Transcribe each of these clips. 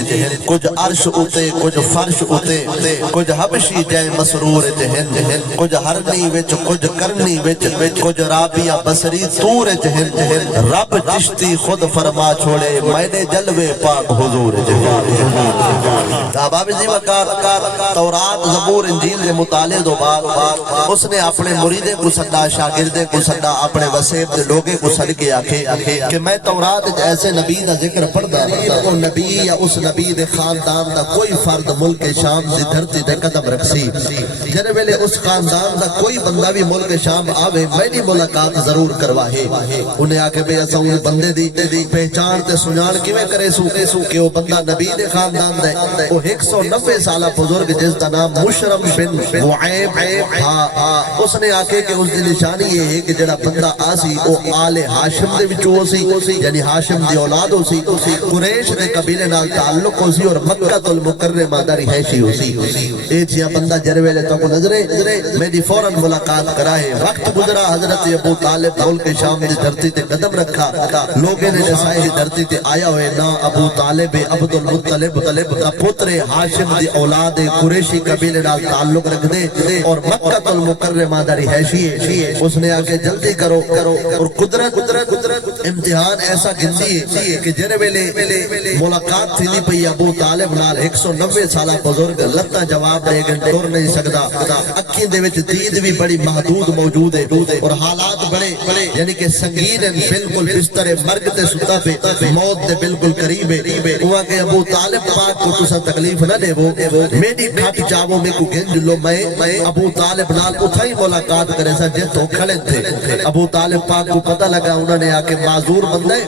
جہن کچھ عرش اتے کچھ فرش اتے کچھ حبشی جائے مسرور جہن کچھ ہرنی وچ کچھ کرنی وچ کچھ رابیہ بصری تور جہن رب چشتی خود فرما چھوڑے مینے جلوے پاک حضور جہن باب جی وقار تورات زبور انجیل کے مطالعے دو بعد اس نے اپنے مریدے کو سڈا شاگردے کو سڈا اپنے وسیب دے لوگے کو سڈ کے آکھے کہ میں تورات ایسے نبی دا ذکر پڑھدا وہ نبی یا اس نبی دے خاندان دا کوئی فرد ملک شام دی دھرتی دے قدم رکھسی جن ویلے اس خاندان دا کوئی بندہ بھی ملک شام آوے میری ملاقات ضرور کرواہے انہیں آکے بے ایسا ان بندے دی پہچان تے سنان کیویں کرے سو کہ وہ بندہ نبی دے خاندان دے وہ 190 سالہ بزرگ جس دا نام مشرم بن وعیب اس نے آکے کہ اس دی نشانی یہ ہے کہ جڑا بندہ آسی وہ آل ہاشم دے وچوں سی یعنی ہاشم دی اولاد ہو سی قریش دے قبیلے نال تعلق ہو سی اور مکہ المکرمہ دا رہائشی ہو سی اے جیہاں بندہ جرویلے تو کو نظرے میری فوراً ملاقات کرائے وقت گزرا حضرت ابو طالب ملک شام دی دھرتی تے قدم رکھا لوگے نے نسائی دھرتی تے آیا ہوئے نا ابو طالب عبد المطلب کا پتر ہاشم دی اولاد قریشی قبیلے نال تعلق رکھ دے اور مکہ المکرمہ دا رہائشی ہے اس نے آکے جلدی کرو اور قدرت امتحان ایسا گندی ہے کہ جن ویلے ملاقات تھی لی پئی ابو طالب نال 190 سالہ بزرگ لتا جواب دے گن ٹور نہیں سکدا اکھیں دے وچ دید بھی بڑی محدود موجود ہے اور حالات بڑے یعنی کہ سنگین ہیں بالکل بستر مرگ تے ستا پہ موت دے بالکل قریب ہے ہوا کہ ابو طالب پاک کو تسا تکلیف نہ دے وہ میری کھٹ چاہو میں کو گنج لو میں ابو طالب نال اتھائی ملاقات کرے سا جے تو کھڑے تھے ابو طالب پاک کو پتہ لگا انہوں نے آکے معذور بندے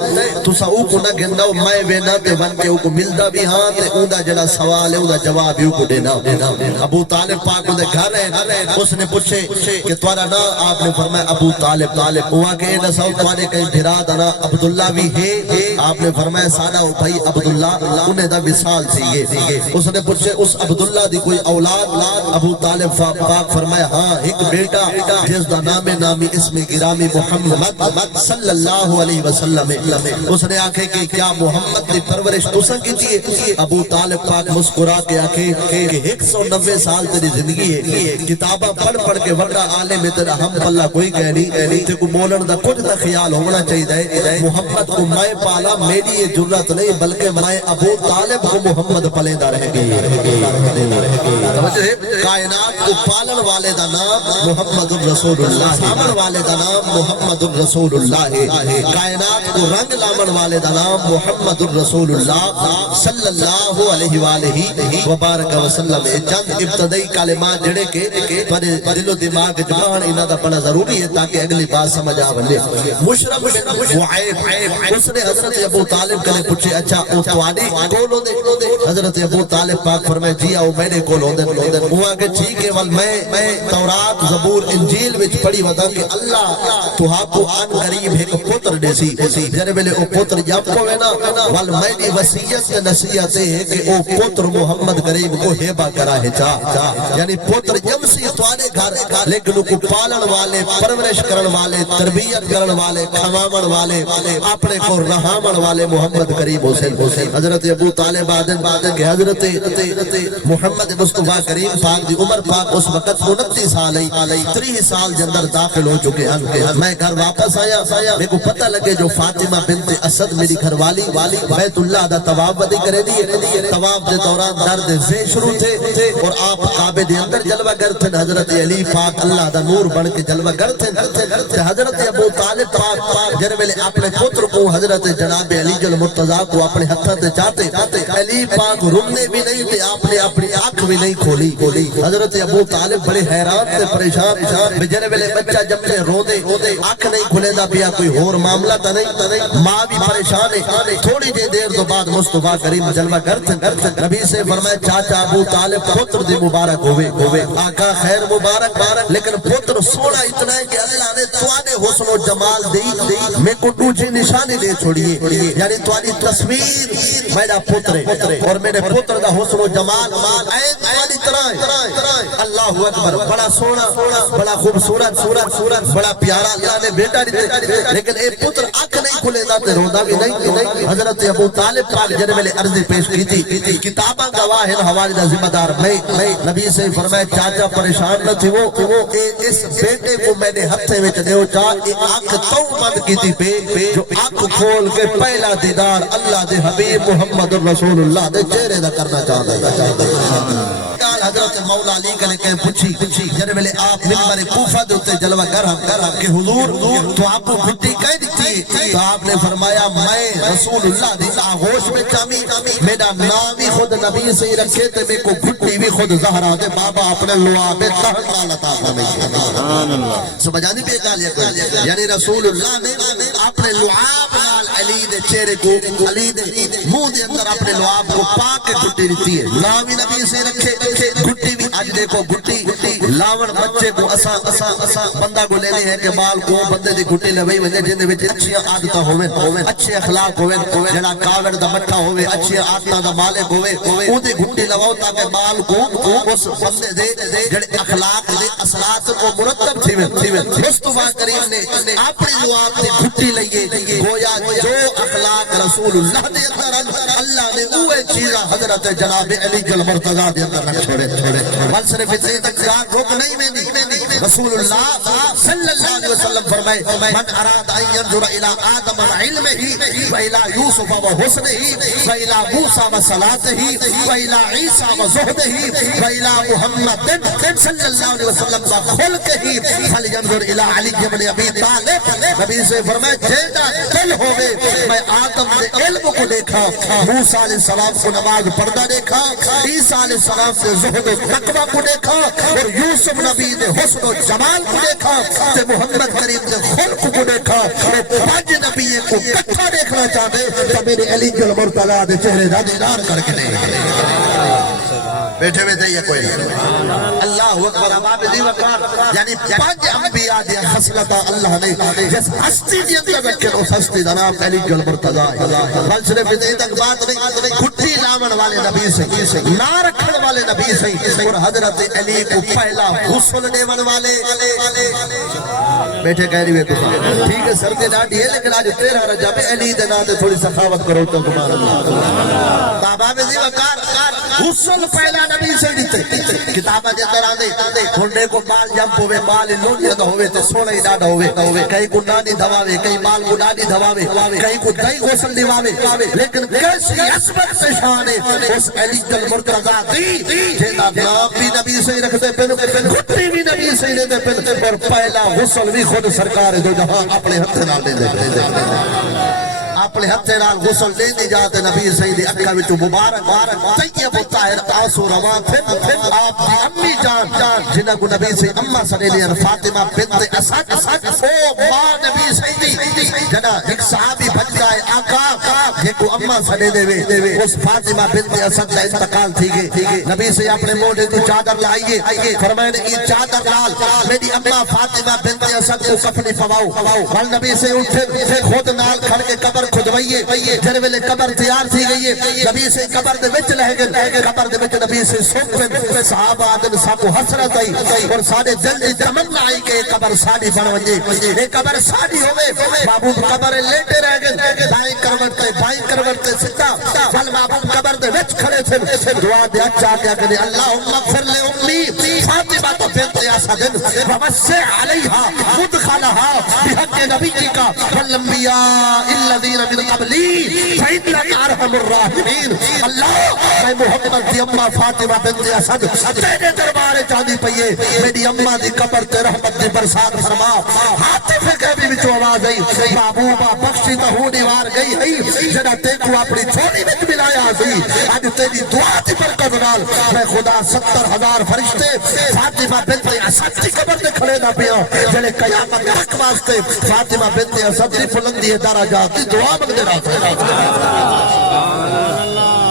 تسا او کو نہ گنداؤ میں وینا تے ون کے او کو ملدا بھی ہاں تے اوندا جڑا سوال ہے اوندا جواب یو کو دینا ابو طالب پاک دے گھر ہے اس نے پوچھے کہ تمہارا نا آپ نے فرمایا ابو طالب ہوا کہ نہ سو تمہارے کہیں بھرا دا عبداللہ بھی ہے آپ نے فرمایا ساڈا بھائی عبداللہ انہیں دا وصال سی اس نے پوچھے اس عبداللہ دی کوئی اولاد ابو طالب پاک فرمایا ہاں ایک بیٹا جس دا نامی اسم گرامی محمد صلی اللہ علیہ وسلم اس نے آکھے کہ کیا محمد دی پرورش تساں کیتی ہے ابو طالب پاک مسکرا کے آکھے کہ 190 سال تیری زندگی ہے کتاباں پڑھ کے وڈا عالم تیرا ہم پلہ کوئی کہہ نہیں تے کو بولن دا کچھ دا خیال ہونا چاہیے محمد کو میں پالا میری یہ جرت نہیں بلکہ میں ابو طالب کو محمد پلیندہ رہ گئی کائنات کو پالن والے دا نام محمد الرسول اللہ سامن والے دا نام محمد الرسول اللہ کائنات کو رنگ لامن والے دا نام محمد الرسول اللہ صلی اللہ علیہ وآلہ وبارک وسلم چند ابتدائی کلمات جڑے کے دل و دماغ جبان انہا دا بڑا ضروری ہے تاکہ اگلی بات سمجھ آوندے مشرف بن وعیب اس نے حضرت ابو طالب کنے پوچھے اچھا او توانی کول ہوندے حضرت ابو طالب پاک فرمائے جی آؤ میں نے کول ہوندے ہوا کہ ٹھیک ہے میں تورات زبور انجیل وچ پڑھی ودا کہ اللہ تو کو آن غریب ایک پتر دے سی جنے ویلے او پتر جب کو ہے نا ول میری وصیت نصیحت ہے کہ او پتر محمد غریب کو ہیبا کرا ہے چاہ یعنی پتر جمسی توانے گھر لیکن کو پالن والے پرورش کرن والے تربیت کرن والے کھوامن والے اپنے کو رہامن والے محمد کریم حسین حضرت ابو طالب آدن کہ حضرت محمد مصطفیٰ کریم پاک دی عمر پاک اس وقت 29 سال 30 سال جندر داخل ہو چکے ہیں میں گھر واپس آیا میرے کو پتہ لگے جو فاطمہ بنت اسد میری گھر والی بیت اللہ دا طواف ودی کرے دی طواف دے دوران درد سے شروع تھے اور آپ کعبے دے اندر جلوہ گر تھے حضرت علی پاک اللہ دا نور بن کے جلوہ گر تھے حضرت ابو طالب پاک جن ویلے اپنے پتر کو حضرت جناب علی جل مرتضیٰ کو اپنے ہتھاں تے چاہتے علی پاک رمنے بھی نہیں تھے آپ نے اپنی آنکھ بھی نہیں کھولی حضرت ابو طالب بڑے حیران تے پریشان جن ویلے بچہ جب سے رو دے آنکھ نہیں کھلے دا پیا کوئی اور معاملہ تا نہیں ماں بھی پریشان ہے تھوڑی دیر تو بعد مصطفیٰ کریم جلوہ گر تھے نبی سے فرمائے چاچا ابو طالب پتر دی مبارک ہوئے آقا خیر مبارک لیکن پتر سونا اتنا ہے کہ اللہ نے توانے حسن و جمال دی میں کو دوجی نشانی دے چھوڑیے یعنی توانی تصویر میرا پتر ہے اور میرے پتر دا حسن و جمال این توانی طرح اللہ اکبر بڑا سونا بڑا خوبصورت بڑا پیارا اللہ نے بیٹا دیتے لیکن اے پتر آنکھ نہیں کھلے دا تے رودا بھی نہیں حضرت ابو طالب پاک جن میں نے عرضی پیش کی تھی کتابہ گواہ ہے حوالے دا ذمہ دار میں نبی سے فرمایا چاچا پریشان نہ تھی وہ اس بیٹے کو میں نے ہتھے وچ دیو چا آنکھ تو بند کی تھی پہ جو آنکھ کھول کے پہلا دیدار اللہ دے حبیب محمد رسول اللہ دے چہرے دا کرنا چاہتا حضرت مولا علی کنے کہ پوچھی جنے ملے آپ منبر کوفہ دے تے جلوہ گر کہ حضور تو آپ کو گھٹی کہہ دیتی تو آپ نے فرمایا میں رسول اللہ دی آغوش میں چامی میرا نام بھی خود نبی سے ہی رکھے تے میں کو گھٹی بھی خود زہرا دے بابا اپنے لعاب میں تہن نالتا سمجھانی پہ کہا یعنی رسول اللہ نے اپنے لعاب نال علی دے چہرے کو علی دے منہ دے اندر اپنے لعاب کو پاک کے گھٹی دیتی ہے نام بھی نبی سے رکھے گھٹی بھی آج دیکھو گھٹی لاون بچے کو اسا بندہ کو لینے ہیں کہ مال کو بندے دی گھٹی لوئی وجہ جن وچ اچھی عادتاں ہوویں اچھے اخلاق ہوویں جڑا کاوڑ دا مٹھا ہووے اچھی عادتاں دا مالک ہووے او دی گھٹی لواؤ تاکہ مال کو اس بندے دے جڑے اخلاق دے اثرات کو مرتب تھیویں مصطفی کریم نے اپنی لعاب دی گھٹی لئیے گویا جو اخلاق رسول اللہ دے اندر اللہ نے اوے چیزاں حضرت جناب علی المرتضی دے اندر رکھ چھوڑے بل صرف اتنی تک روک نہیں میں رسول اللہ صلی اللہ علیہ وسلم فرمائے من اراد ان ينظر الى آدم وعلمه والى يوسف وحسنه والى موسى وصلاته والى عيسى وزهده والى محمد صلی اللہ علیہ وسلم وخلقه فلينظر الى علي بن ابي طالب نبی سے فرمائے جیتا دل ہوئے میں آدم کے علم کو دیکھا موسیٰ علیہ السلام کو نماز پڑھنا دیکھا عیسیٰ علیہ السلام سے زہد و تقوی کو دیکھا اور یوسف نبی نے حسن و جمال کو دیکھا تے محمد کریم نے خلق کو دیکھا میں پانچ نبی کو کٹھا دیکھنا چاہتے تو میرے علی المرتضی دے چہرے دا دیدار کر کے دے بیٹھے میں دے کوئی اللہ اکبر امام دی وقار یعنی پانچ انبیاء دی خصلت اللہ نے جس ہستی دی اندر رکھے اس ہستی دا نام علی المرتضی بل صرف دے تک بات نہیں گھٹی لاون والے نبی سے نہ رکھن والے نبی سے اور حضرت علی کو پہلا غسل دیون والے بیٹھے کہہ رہی ہے ٹھیک ہے سردی ڈاڈی ہے لیکن آج 13 رجب علی دے نام تے تھوڑی سخاوت کرو تو سبحان اللہ بابا دی وقار غسل پہلا نبی سے دیتے کتابہ دے اندر آندے ہنڈے کو مال جمپ ہوئے مال لونیا دا ہوئے تے سونا ہی ڈاڈا ہوئے کئی کو نانی دھواوے کئی مال کو ڈاڈی دھواوے کئی کو دائی غسل دیواوے لیکن کیسی عصمت سے شان ہے اس علی المرتضی دی جینا نام بھی نبی سے ہی رکھتے پھر گھٹی بھی نبی سے ہی لیتے پھر اور پہلا غسل بھی خود سرکار دو جہاں اپنے ہتھ نال دے اپنے ہتھے نال غسل دے دی جاتے نبی سیدی اکھا وچ مبارک طیب و طاہر آنسو رواں پھر آپ کی امی جان جنہاں کو نبی سے اماں سنے لیا فاطمہ بنت اسد او ماں نبی سیدی جنا ایک صحابی بن جائے آقا یہ کو اماں سنے دے اس فاطمہ بنت اسد کا انتقال تھی گئے نبی سے اپنے موڑے تو چادر لائیے فرمائے نے یہ چادر لال میری اماں فاطمہ بنت اسد کو کفنی پواؤ بل نبی سے اٹھے خود نال کھڑ کے قبر کھدوائیے جن ویلے قبر تیار تھی گئی ہے نبی سے قبر دے وچ لہ گئے قبر دے وچ نبی سے سوکھ صحابہ آدم ساکو حسرت آئی اور سارے دل دی تمنا آئی کہ قبر ساڈی بن ونجے یہ قبر ساڈی ہوے محبوب قبر لیٹے رہ گئے دائیں کروٹ تے بائیں کروٹ تے سیدھا بل محبوب قبر دے وچ کھڑے تھے دعا دے اچھا کیا کہ اللہم اغفر لے امی فاطمہ بنت اسد ووسع علیہا مدخلها بحق نبیک والانبیاء الذین من قبلی فإنک ارحم الراحمین اللہ میں محمد دی اماں فاطمہ بنت اسد تیرے دربار چاندی پئیے میری اماں دی قبر تے رحمت دی برسات فرما حاطف کبھی وچوں آواز آئی محبوبہ بخشی تے ہونی وار گئی ہے جڑا تے کو اپنی چھوڑی وچ ملایا سی اج تیری دعا دی برکت نال میں خدا 70,000 فرشتے فاطمہ بنت اسد دی قبر تے کھڑے نہ پیا جڑے قیامت تک واسطے فاطمہ بنت اسد دی بلندی درجات دی دعا مانگتے رہتے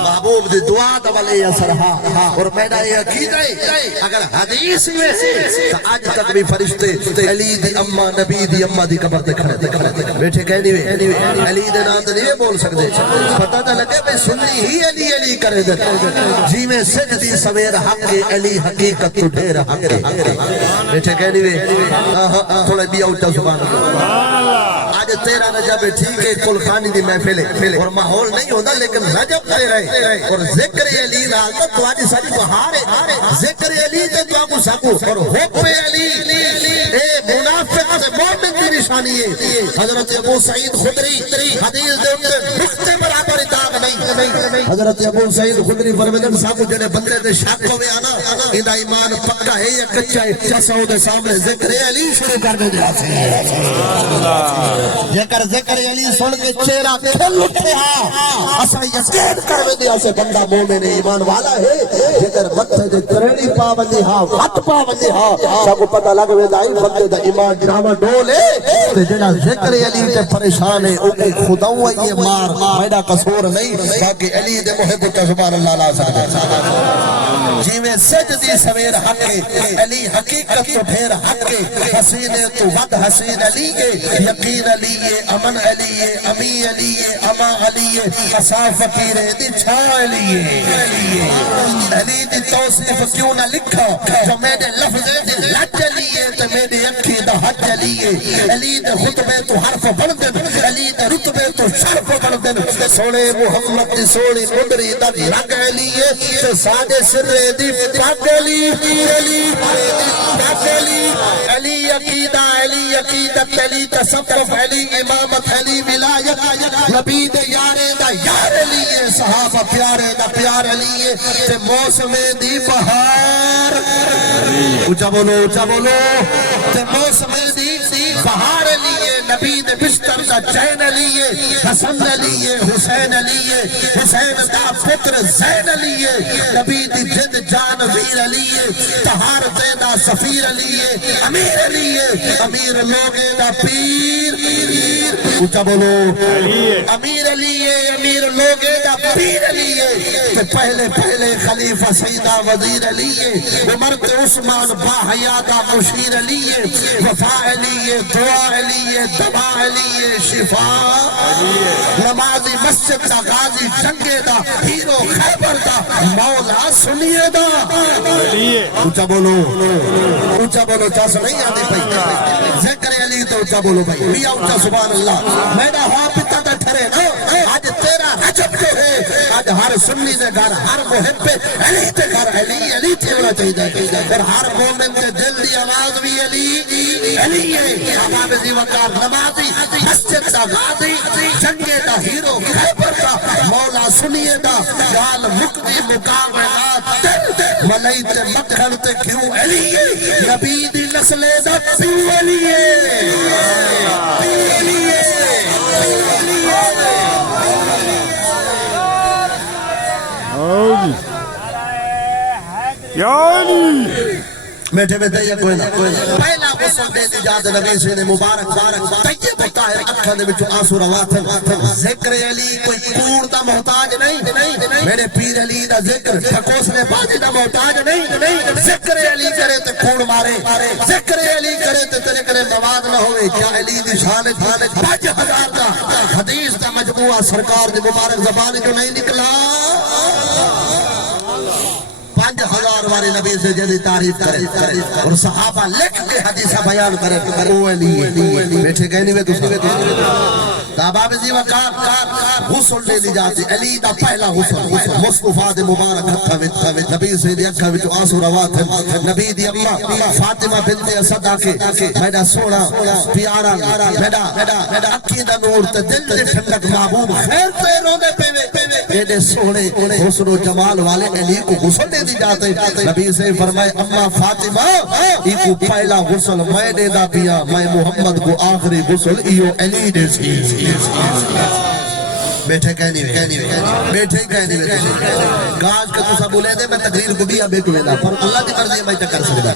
محبوب دی دعا دا والے اثر اور میرا یہ عقیدہ ہے اگر حدیث میں سے تو آج تک بھی فرشتے علی دی اماں نبی دی اماں دی قبر تے کھڑے بیٹھے کہنی ہوئے علی دے نام تے نہیں بول سکتے پتہ تو لگے بھئی سنی ہی علی علی کرے دے جی میں سجدی سویر حق علی حقیقت تو ڈھیر حق بیٹھے کہنی ہوئے تھوڑا بھی اونچا سبحان اللہ آج 13 رجب ٹھیک ہے کل خانی دی محفل اور ماحول نہیں ہوتا لیکن رجب تے رہے اور ذکر علی نال تو آج ساری بہار ہے ذکر علی تے تو کو سکو اور حب علی اے منافق تے مومن دی نشانی ہے حضرت ابو سعید خدری حدیث دے اندر نقطے برابر داغ نہیں حضرت ابو سعید خدری فرماتے صاحب جڑے بندے تے شک ہوے انا ایندا ایمان پکا ہے یا کچا ہے چسو دے سامنے ذکر علی شروع کر دے جیکر ذکر علی سن کے چہرہ کھل اٹھیا اسا یقین کر ویندے اسے بندہ مومن ایمان والا ہے جیکر متھے تے تریڑی پا وندی ہا وٹ پا وندی ہا سب پتہ لگ ویندا ہے بندے دا ایمان جڑا ڈول ہے تے جڑا ذکر علی تے پریشان ہے او کہ خداوں یہ مار میرا قصور نہیں باقی علی دے محب تے سبحان اللہ لا سکدے جیویں سجدی سویر حق علی حقیقت تو پھر حق حسین تو ود حسین علی یقین علی امن علی امی علی اما علی قصا فقیر دی چھا علی علی دی توصیف کیوں نہ لکھا جو میرے لفظ دی لٹ علی تے میری اکھی دا حج علی علی دے خطبے تو حرف بن دن علی دے رتبے تو شرف بن دن سونے محمد دی سونی مدری دا رنگ علی تے ساڈے سر دی پاک علی علی عقیدہ علی عقیدت علی تصوف علی امامت علی ولایت نبی دے یارے دا یار علی صحابہ پیارے دا پیار علی تے موسم دی بہار اونچا بولو تے موسم دی بہار علی نبی دے بستر دا چین علی حسن علی حسین علی حسین دا پتر زین علی نبی دی جد جان ویر علی تہار دا سفیر علی امیر علی امیر لوگے دا پیر اونچا بولو امیر علی امیر لوگے دا پیر علی کہ پہلے خلیفہ سیدہ وزیر علی عمر تے عثمان با حیا دا مشیر علی وفا علی دعا علی دوا علی شفا نمازی مسجد دا غازی جنگے دا ہیرو خیبر دا مولا سنیے دا اونچا بولو چاس نہیں آنے پہی ذکر علی تو اونچا بولو بھائی میاں اونچا سبحان اللہ میرا ہوا پتا دا ٹھرے نا آج تیرا رجب جو ہے آج ہر سنی دے گھر ہر محب علی دے گھر علی تھی ہونا چاہیے اور ہر مومن دے دل دی آواز بھی علی ہے آباب دی وقار نمازی مسجد دا غازی جنگے دا ہیرو خیبر دا مولا سنیے دا جال مقدی مقاملات ملائی تے مکھن تے کیوں علی نبی دی نسل دا پیو علی بیٹھے بیٹھے کوئی نہ پہلا غسل دے دی جاد نبی سے نے مبارک طیب ہوتا ہے اکھاں دے وچوں آنسو رواں ذکر علی کوئی کوڑ دا محتاج نہیں میرے پیر علی دا ذکر ٹھکوسلے بازی دا محتاج نہیں ذکر علی کرے تے کوڑ مارے ذکر علی کرے تے تیرے کرے مواد نہ ہوئے کیا علی دی شان 5000 دا حدیث دا مجموعہ سرکار دی مبارک زبان جو نہیں نکلا 5000 والے نبی سے جدی تعریف کرے اور صحابہ لکھ کے حدیثہ بیان کرے او علی بیٹھے گئے نہیں میں باب زی وقار غسل دے دی جاتی علی دا پہلا غسل مصطفیٰ دے مبارک ہتھا وچ نبی سے دی اکھاں وچ آنسو روا تھے نبی دی اماں فاطمہ بنت اسد آکھے میرا سونا پیارا میرا اکھی دا نور تے دل دی ٹھنڈک محبوب خیر تے روندے پے ایڈے سونے حسن و جمال والے علی کو غسل دے دی جاتے نبی سے فرمائے اماں فاطمہ ای کو پہلا غسل میں دے دا پیا میں محمد کو آخری غسل ایو علی دے سی بیٹھے کہنی گاج کا تسا بولے دے میں تقریر کو بھی بیٹھو لینا پر اللہ کی کرزی میں تکر سکتا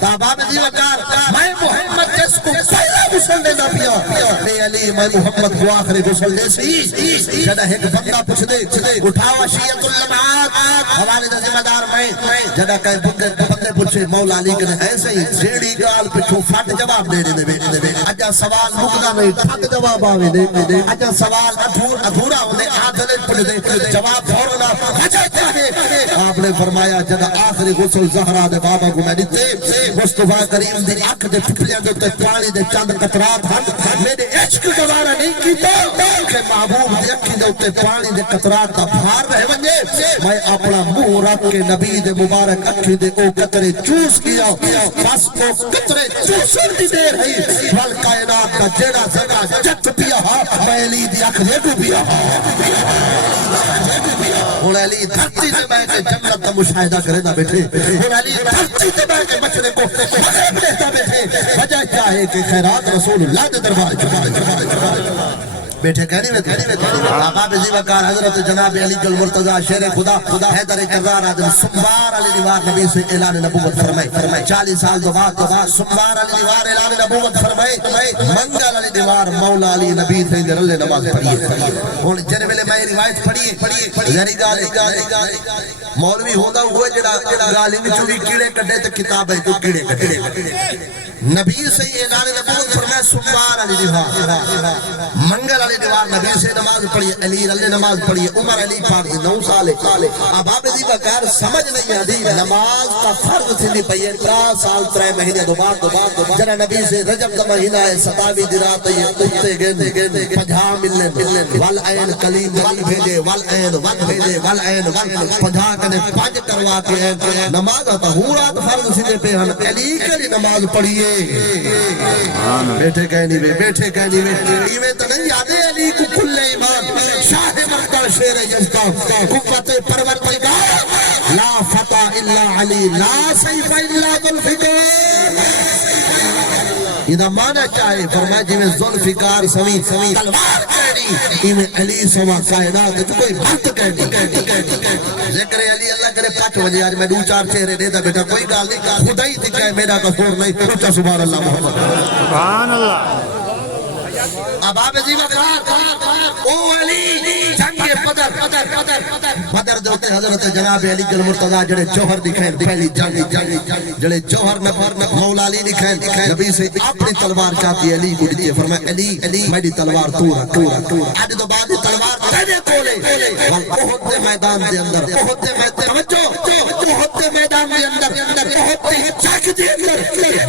تاباب دی وقار میں محمد جس کو پہلا غسل دے دا پیا میں علی میں محمد کو آخری غسل دے سی جدہ ایک بندہ پوچھ دے اٹھاوا شیعت اللمعات حوالے دا ذمہ دار میں جدہ کہے بندے پوچھے مولا علی کنے ایسے ہی زیڑی گال پچھو فٹ جواب دے دے اجا سوال مکنا نہیں پھٹ جواب آوے دے اجا سوال ادھورا ہونے آدھلے پڑھ دے جواب بھوڑنا وجہ کیا آپ نے فرمایا جب آخری غسل زہرا دے بابا کو میں دیتے مصطفیٰ کریم دی اکھ دے پھپلیاں دے تے پانی دے چند قطرات ہن میرے عشق گوارا نہیں کیتا کہ محبوب دی اکھی دے تے پانی دے قطرات دا بھار رہ ونجے میں اپنا منہ رکھ کے نبی دے مبارک اکھی دے او قطرے چوس کیا بس او قطرے چوسن دی دیر ہے ول کائنات کا جیڑا زنا جت پیا میں علی دی اکھ دے کو پیا ہن علی دھرتی تے بیٹھ کے جنت دا مشاہدہ کرے نہ بیٹھے ہن علی دھرتی تے بیٹھ کے مشرے کو مغرب دیکھتا بیٹھے وجہ کیا ہے کہ خیرات رسول اللہ دے دربار بیٹھے کہنی میں آقا بزی وقار حضرت جناب علی جل مرتضی شیر خدا حیدر کرزار آدم سنبار علی دیوار نبی سے اعلان نبوت فرمائے 40 سال دو بعد سنبار علی دیوار اعلان نبوت فرمائے منگل علی دیوار مولا علی نبی سے رل نماز پڑھیے اور جن ویلے میں روایت پڑھیے یعنی گالی مولوی ہوتا ہوئے جڑا گالی میں چوری کیڑے کٹے تو کتاب ہے تو کیڑے کٹے نبی سے اعلان نبوت فرمائے سنبار علی دیوار منگل علی دیوار نبی سے نماز پڑھیے علی رل نماز پڑھیے عمر علی پاک 9 سال اب آپ دی بکار سمجھ نہیں آدھی نماز کا فرض تھی نہیں پئی 4 سال 3 مہینے دو بعد جنا نبی سے رجب کا مہینہ ہے 27 دی رات ہے کتے گندے 50 ملن والعین کلیم ول بھیجے والعین ون بھیجے والعین ون 50 کنے 5 کروا کے نماز طہورات فرض تھی پہ ہن علی کی نماز پڑھیے بیٹھے کہنی میں ایویں تو نہیں یاد علی کو کل ایمان شاہ مقدر شیر یزدہ قوت پروردگار لا فتح الا علی لا سیف الا ذوالفقار یہ معنی چاہے فرمایا جی میں ذوالفقار سمی تلوار کہنی ایویں علی سوا کائنات تو کوئی بات کہنی ذکر علی اللہ کرے 5 بجے آج میں 2-4 چہرے دیتا بیٹا کوئی گال نہیں خدا ہی دکھائے میرا قصور نہیں اونچا سبحان اللہ محمد سبحان اللہ اب آپ جی وقار او علی جنگ بدر دوتے حضرت جناب علی جل مرتضی جڑے جوہر دکھائیں پہلی جنگ جڑے جوہر مولا علی دکھائیں نبی سے اپنی تلوار چاہتی علی کو دیئے فرمائے علی میری تلوار تو آج دو بعد تلوار تیرے کولے بہت دے میدان دے اندر بہت دے میدان دے اندر بہت دے چاک دے اندر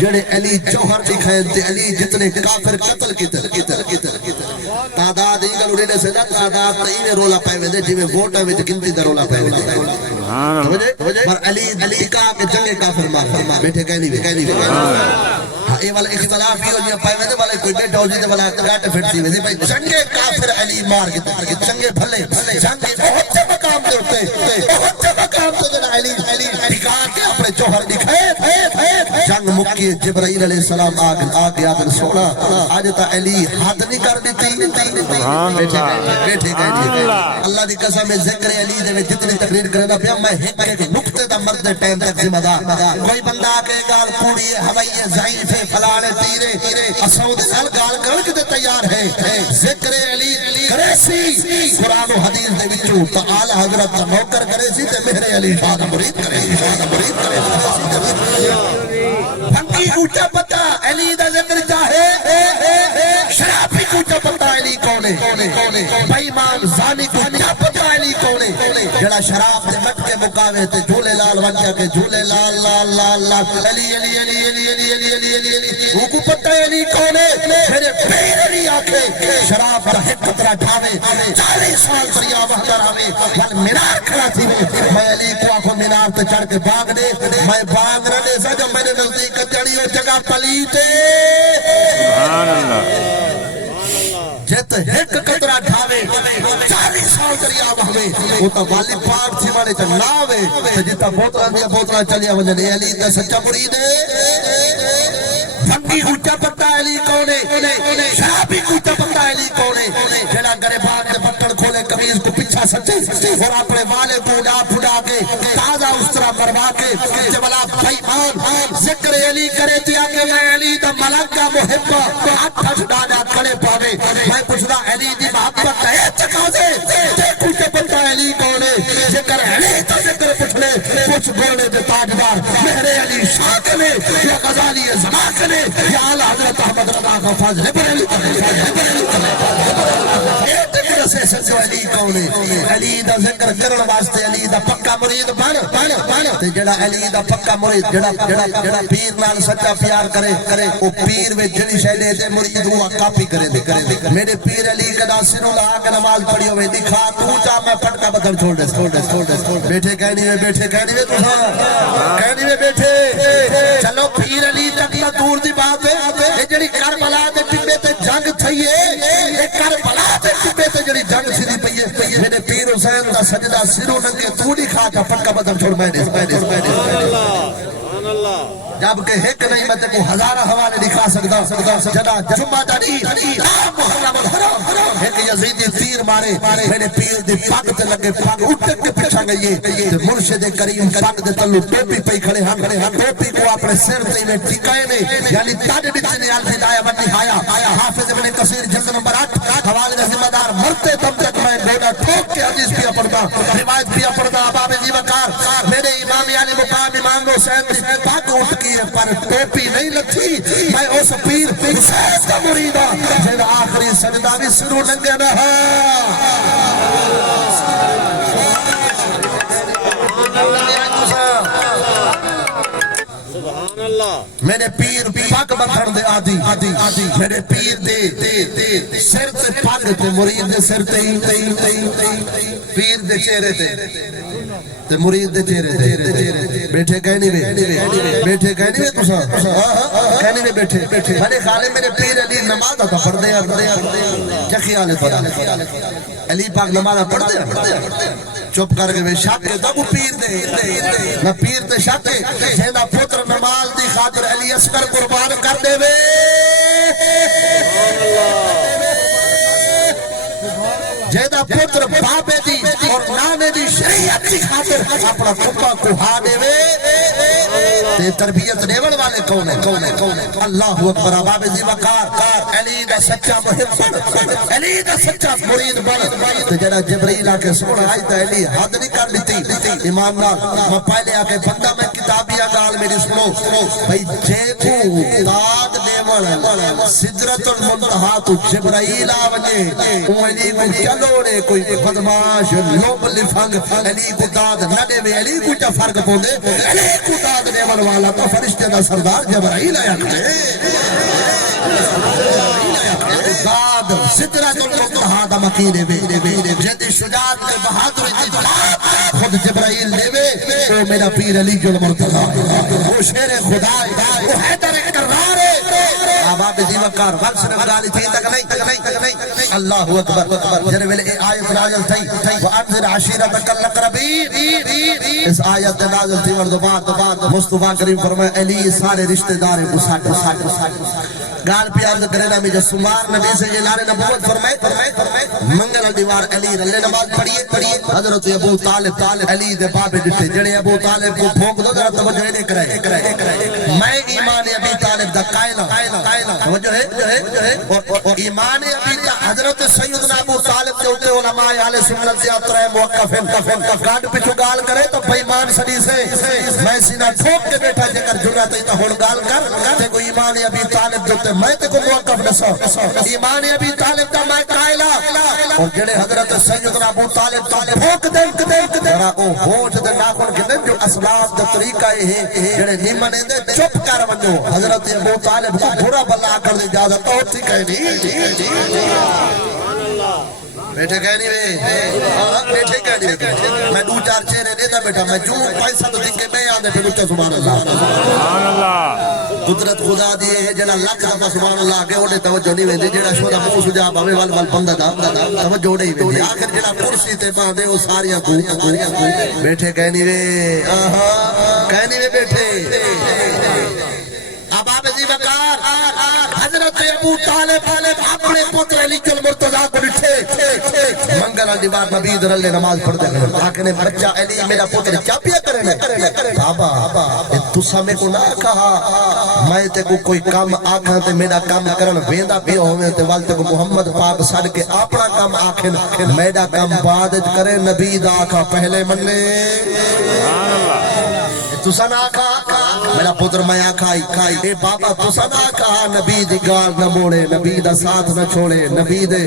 جڑے علی جوہر دکھائیں تے علی جتنے کافر قتل کی تعداد ہی گلوڑے نے سے نا تعداد تئی میں رولا پائے ویندے جی میں ووٹا میں گنتی دا رولا پائے ویندے پر علی کا کہ جنگ کافر مار بیٹھے کہنی بھی اے والا اختلاف ہی ہو جی پائے ویندے والے کوئی بیٹھا ہو جی دے والا گاٹ پھٹتی ویندے بھائی جنگ کافر علی مار کے جنگ بھلے جنگ بہت سے مقام دے علی دکھا کے اپنے جوہر دکھائے جنگ مکی جبرائیل علیہ السلام آگے سونا آج تا علی ہاتھ نہیں کر دیتی بیٹھے گئے اللہ دی قسم میں ذکر علی دے جتنی تقریر کرنا پیا میں ایک نقطے دا مرد ٹائم تک ذمہ دار کوئی بندہ آکے گال پوڑی ہوئی ضعیف فلانے تیرے اسود سال گال کرک دے تیار ہے ذکر علی کرے سی قرآن و حدیث دے وچوں تا اعلی حضرت کا موکر کرے سی تے میرے علی شاہ دا مرید کرے پھنکی اونچا پتا علی دا ذکر چاہے شرابی کو کیا پتا علی کونے بائیمان زانی کو کیا پتا علی کونے جڑا شراب دے مٹ کے مقاوے تے جھولے لال ونجا کے جھولے لال لال لال لال علی علی علی علی علی علی علی علی علی وہ کو پتا علی کونے میرے پیر علی آکھے شراب دا ایک قطرہ ڈھاوے 40 سال دریا بہتر آوے ون منار کھڑا تھی میں علی کو آنکھوں منار تے چڑھ کے باغ دے میں باغ رہنے سا جو میں نے نزدیک چڑھی ہو جگہ پلیتے سبحان اللہ جت ایک قطرہ ڈھاوے 40 سال دریا بہوے وہ تا والی پاک تھی والے چا ناوے جتا بوتران چلیا وجنے علی دا سچا مرید فنگی اونچا پتا علی کونے شرابی اونچا پتا علی کونے جڑا گرے باغ دے بٹن کھولے قمیض کو پیچھا سچے اور اپنے والے کو پھڑا کے تازہ اس طرح مروا کے جبلا بھائی مان ذکر علی کرے تیا کہ میں علی دا ملکہ محبہ آٹھا چھڑانا کھڑے پاوے میں پوچھنا علی دی محبت ہے چکا دے دیکھو کہ پتا علی کونے ذکر علی تا ذکر پوچھنے کچھ بولے دے تاجدار میرے علی شاہ نے یا غزالی زمان نے یا اعلی حضرت احمد رضا کا فضل بریلی دسے سچو علی کون ہے علی دا ذکر کرن واسطے علی دا پکا مرید بن تے جڑا علی دا پکا مرید جڑا پیر نال سچا پیار کرے او پیر وچ جڑی شے دے تے مرید ہوا کاپی کرے میرے پیر علی کدا سروں لا کے نماز پڑھی ہوے دکھا تو چا میں پٹکا بدل چھوڑ دے بیٹھے کہنی وے کہنی وے بیٹھے چلو پیر علی تک تا دور دی بات ہے اے جڑی کربلا دے ٹبے تے جنگ تھئی ہے اے کربلا دے ٹبے تے جڑی جنگ تھی پئی ہے میرے پیر حسین دا سجدہ سروں ننگے تو نہیں کھا کے پٹکا بدل چھوڑ میں جب کہ ایک نہیں میں کو ہزارہ حوالے دکھا سکتا جدا جمعہ داری محرم الحرام ایک یزیدی تیر مارے میرے پیر دی پاک تے لگے پاک اٹھ کے پیچھا گئی تے مرشد کریم پاک دے تلو ٹوپی پئی کھڑے ہن ٹوپی کو اپنے سر تے میں ٹکائے نے یعنی تاج وچ نے الفدایا بنی آیا حافظ ابن کثیر جلد نمبر 8 حوالے دا ذمہ دار مرتے دم تک میں گوڑا ٹھوک کے حدیث پیا پڑھتا روایت پیا پڑھتا باب جی وقار میرے امام علی مقام امام حسین پاک اٹھ کی پر ٹوپی نہیں لکھی میں اس پیر حسین کا مرید ہوں جن آخری سجدہ بھی سرو ننگے رہا میرے پیر پاک بکھر دے آدھی میرے پیر دے سر تے پاک تے مرید دے سر تے پیر دے چہرے تے مرید دے چہرے تے بیٹھے کہنی وے تساں کہنی وے بیٹھے بھلے خالے میرے پیر علی نماز تا پڑھ دے کیا خیال ہے تھوڑا علی پاک نماز پڑھ دے چپ کر کے بے شک کے تب پیر دے نہ پیر تے شک جینا پتر نماز دی خاطر علی اصغر قربان کر دے وے جیدہ پتر بابے دی اور نانے دی شریعت کی خاطر اپنا کھپا کوہا دے وے تے تربیت دیول والے کون ہے اللہ اکبر بابے دی وقار علی دا سچا محب علی دا سچا مرید بن تے جڑا جبرائیل آ کے سونا آئی تے علی حد نہیں کر لیتی ایمان نال میں پہلے آ کے بندہ میں کتابیاں گال میری سنو بھئی جے کو داد دیول سدرت المنتہا تو جبرائیل آ وجے او علی کو چلو نے کوئی بدماش لوب لفنگ علی کو داد نہ دے وے علی کو چا فرق پوندے علی کو داد دیول والا تو فرشتے دا سردار جبرائیل آیا کرے داد سدرت المنتہا دا مکین وے جدی شجاعت کے بہادر دی خود جبرائیل دے وے او میرا پیر علی جو مرتضی وہ شیر خدا وہ حیدر کرار ہے باب جی وقار وقت صرف گالی تھی تک نہیں اللہ اکبر جر ویلے آیت نازل تھی وَأَنذِرْ عَشِيرَتَكَ الْأَقْرَبِينَ اس آیت نازل تھی بعد مصطفیٰ کریم فرمائے علی سارے رشتہ دار کو گال پیار کرے نا مجھے سمار نبی سے اعلان نبوت فرمائے منگل دیوار علی رلے نماز پڑھیے حضرت ابو طالب علی دے بابے ڈٹھے جڑے ابو طالب کو پھونک دو ذرا توجہ نہیں کرے میں ایمان ابی طالب دا قائل توجہ ہے اور ایمان ابی حضرت سیدنا ابو طالب کے اوپر علماء اہل سنت زیادہ موقف گاڑ پچھو گال کرے تو بے ایمان سڑی سے میں سینہ ٹھوک کے بیٹھا جے کر جرات ہے تو ہن گال کر تے کوئی ایمان ابی طالب جو میں تے کو موقف نسو ایمان ابی طالب دا میں قائلہ اور جڑے حضرت سیدنا ابو طالب بھوک دے ذرا او ہوش دے ناخن کے جو اسباب دا طریقہ ہے جڑے نیمنے دے چپ کر ونجو حضرت ابو طالب کو برا بلا کر دے اجازت ہوتی کہنی بیٹھے کہنی بیٹھے کہنی میں دو چار چہرے دیتا بیٹھا میں جو پیسہ تو دیکھ کے میں آنے پھر اچھا سبحان اللہ قدرت خدا دیئے ہے جنہ لکھ دفعہ سبحان اللہ آگے ہونے توجہ نہیں ویندے جنہ شوڑا مو سجا باوے وال پندہ دا توجہ نہیں ویندے آخر جنہ کرسی تے باندے وہ ساریاں بیٹھے کہنی بیٹھے اب آپ جی وقار حضرت ابو طالب اپنے پتر علی جل مرتضی کو بٹھے منگل دیوار مبید رلے نماز پڑھ دے آکھنے بچہ علی میرا پتر کیا پیا کرنے بابا تسا میں کو نہ کہا میں تے کو کوئی کام آکھاں تے میرا کام کرن ویندا پیا ہوویں تے وال تے کو محمد پاک سڑ کے اپنا کام آکھن میرا کام بعد کرے نبی دا آکھا پہلے مننے تسا نہ آکھا میرا پتر میں آکھا اے بابا تسا نہ آکھا نبی دی گال نہ موڑے نبی دا ساتھ نہ چھوڑے نبی دے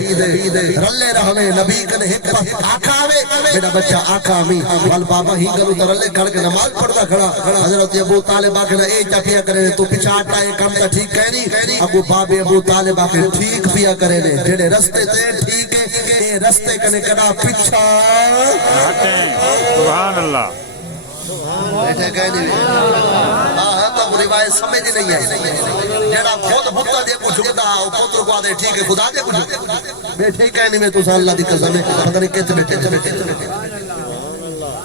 رلے رہوے نبی کنے ایک پاس آکھا آوے میرا بچہ آکھا می وال بابا ہی کرو تو رلے کھڑ کے نماز پڑھتا کھڑا حضرت ابو طالب آکھنا اے جا پیا کرے تو پیچھا ہٹا اے کم تا ٹھیک کہنی ابو بابے ابو طالب آکھنا ٹھیک پیا کرے نے جڑے رستے تے ٹھیک ہے اے رستے کنے کنا پیچھا سبحان اللہ بیٹھے کہنی تو روایت سمجھ نہیں ہے جڑا خود بھتا دے کو جھکدا او پتر کو دے ٹھیک ہے خدا دے کو بیٹھے کہنی میں تو اللہ دی قسم ہے پتہ نہیں کتے بیٹھے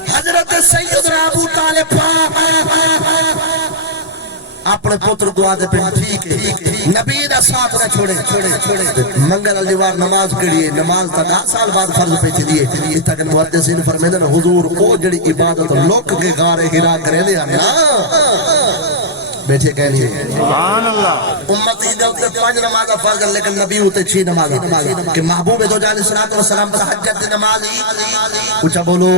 حضرت سیدنا ابو طالب اپنے پتر کو آدھے پہ ٹھیک ہے نبی دا ساتھ نہ چھوڑے منگل الجوار نماز کڑیے نماز تا 10 سال بعد فرض پہ چلیے اس تک محدثین فرمیدے نا حضور او جڑی عبادت لوک کے غار ہرا کرے دے نا بیٹھے کہنی ہے سبحان اللہ امتی دے اوتے 5 نمازاں فرض لیکن نبی ہوتے 6 نمازاں کہ محبوب دو جان صلوات و سلام پر حجت نماز اونچا بولو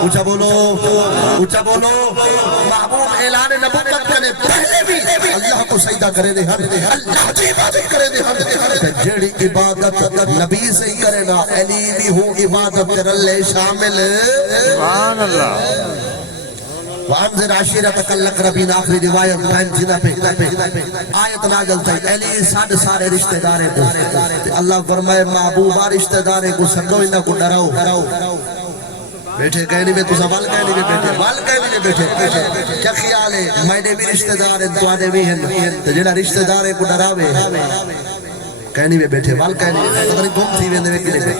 اونچا بولو اونچا بولو محبوب اعلان نبوت کرنے پہلے بھی اللہ کو سجدہ کرے دے اللہ کی عبادت کرے دے جڑی عبادت نبی سے ہی کرے نا علی بھی ہو عبادت کرلے شامل سبحان اللہ وانذر عشیرتک الاقربین آخری روایت بہن جنہ پہ آیت نازل تھی علی سارے رشتہ دارے کو اللہ فرمائے محبوبہ رشتہ دارے کو سنگو انہا کو ڈراؤ بیٹھے کہنی میں تو سوال کہنی میں بیٹھے وال کہنی میں بیٹھے کیا خیال ہے میں نے بھی رشتہ دار ہیں تو آنے بھی ہیں تو جنہ رشتہ دارے کو ڈراوے کہنی میں بیٹھے وال کہنی میں پتہ نہیں گم تھی ویندے میں کلے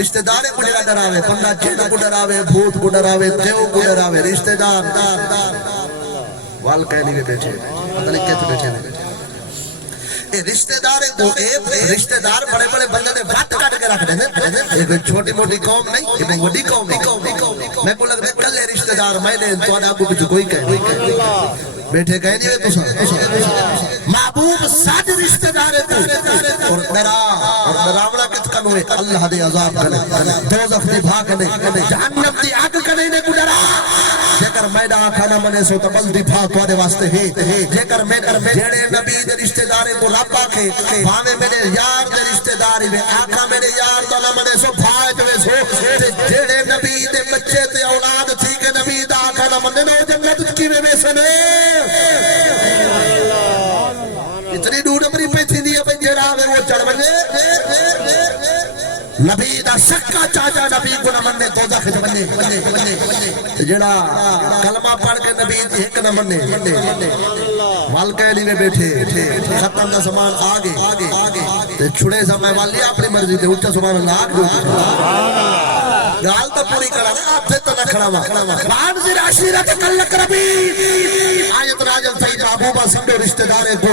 رشتہ دارے کو جنہ ڈراوے پنڈا چین کو ڈراوے بھوت کو ڈراوے تیو کو ڈراوے رشتہ دار وال کہنی میں بیٹھے پتہ نہیں کہتے بیٹھے میں رشتہ دار کو رشتہ دار بڑے بڑے بندے نے وقت کٹ کے رکھ دیں ایک چھوٹی موٹی قوم نہیں ایک بڑی قوم میں کو لگتا ہے کل رشتہ دار میں نے تو آپ کو کچھ کوئی کہے بیٹھے کہے نہیں تو محبوب ساتھ رشتہ دار اور ڈراونا کت کنوے اللہ دے عذاب کنے دوزخ دی بھا کنے جہنم دی آگ کنے نے کو ڈرا جیکر میڈا کھانا منے سو تبل دی بھا توارے واسطے ہے جیکر میں جیڑے نبی دے رشتہ دارے کو رابا کے بھانے میرے یار دے رشتہ داری میں آقا میرے یار تو نہ منے سو بھائے جو سو جیڑے نبی دے بچے تے اولاد تھی کہ نبی دا آقا نہ منے نو جنت کی میں سنے اتنی دور امری پہ تھی دیا پہ جیرا میں وہ چڑھ بنے نبی دا سکا چاچا نبی کو نہ مننے دوزخ جو بنے جڑا کلمہ پڑھ کے نبی دی ایک نہ مننے والکہ لیے بیٹھے ختم دا زمان آگے چھڑے زمان والی اپنی مرضی دے اٹھا سبحان اللہ آگ گال تو پوری کرا آپ سے تو نہ کھڑا ہوا وانذر عشیرتک الاقربین آیت نازل تھی محبوبہ سمجھو رشتہ دارے کو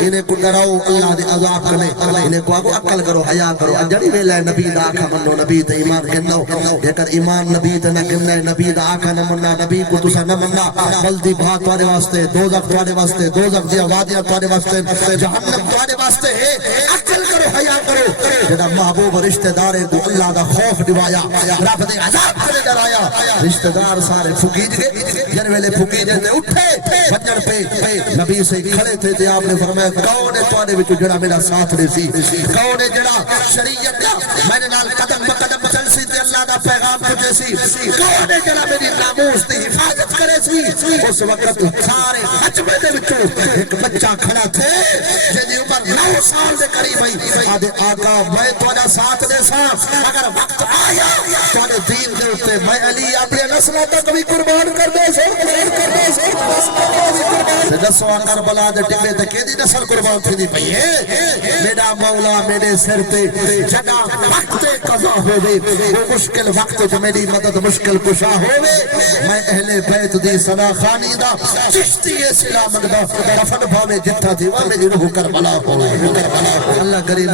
انہیں کو ڈراؤ اللہ دے عذاب کرنے انہیں کو آگو عقل کرو حیا کرو انجڑی ویلہ نبی دا آکھا منو نبی دا ایمان گنو لیکن ایمان نبی دا نہ گننے نبی دا آکھا نہ مننا نبی کو تسا نہ مننا بلدی بھات والے واسطے دوزخ والے واسطے دوزخ دیا وادیاں والے واسطے جہنم والے واسطے ہے عقل کرو حیا کرو جدا محبوب رشتہ دارے کو اللہ دا خوف دوایا رب دے عذاب کرے ڈرایا رشتہ دار سارے پھکیج گئے جن ویلے پھکیج تے اٹھے بجڑ پہ نبی سے کھڑے تھے تے آپ نے فرمایا کون ہے تواڈے وچ جڑا میرا ساتھ دے سی کون ہے جڑا شریعت دا میرے نال قدم بقدم چل سی تے اللہ دا پیغام پہنچے سی کون ہے جڑا میری ناموس دی حفاظت کرے سی اس وقت سارے حجمے دے وچوں ایک بچہ کھڑا تھے جے دی عمر 9 سال دے قریب ہوئی آدھے آقا میں تواڈا ساتھ دے سا اگر وقت آیا تواڈے دین دے اوپر میں علی اپنے نسلوں تک بھی قربان کر دے دسواں کربلا دے ٹکڑے تے کیدی نسل قربان تھی پئی ہے میرا مولا میرے سر تے جگہ وقت قضا ہوے وہ مشکل وقت جو میری مدد مشکل کشا ہوے میں اہل بیت دی ثنا خانی دا چشتی سلام دا دفن بھاوے جتھا تھی وہ میری روح کربلا ہوے اللہ کریم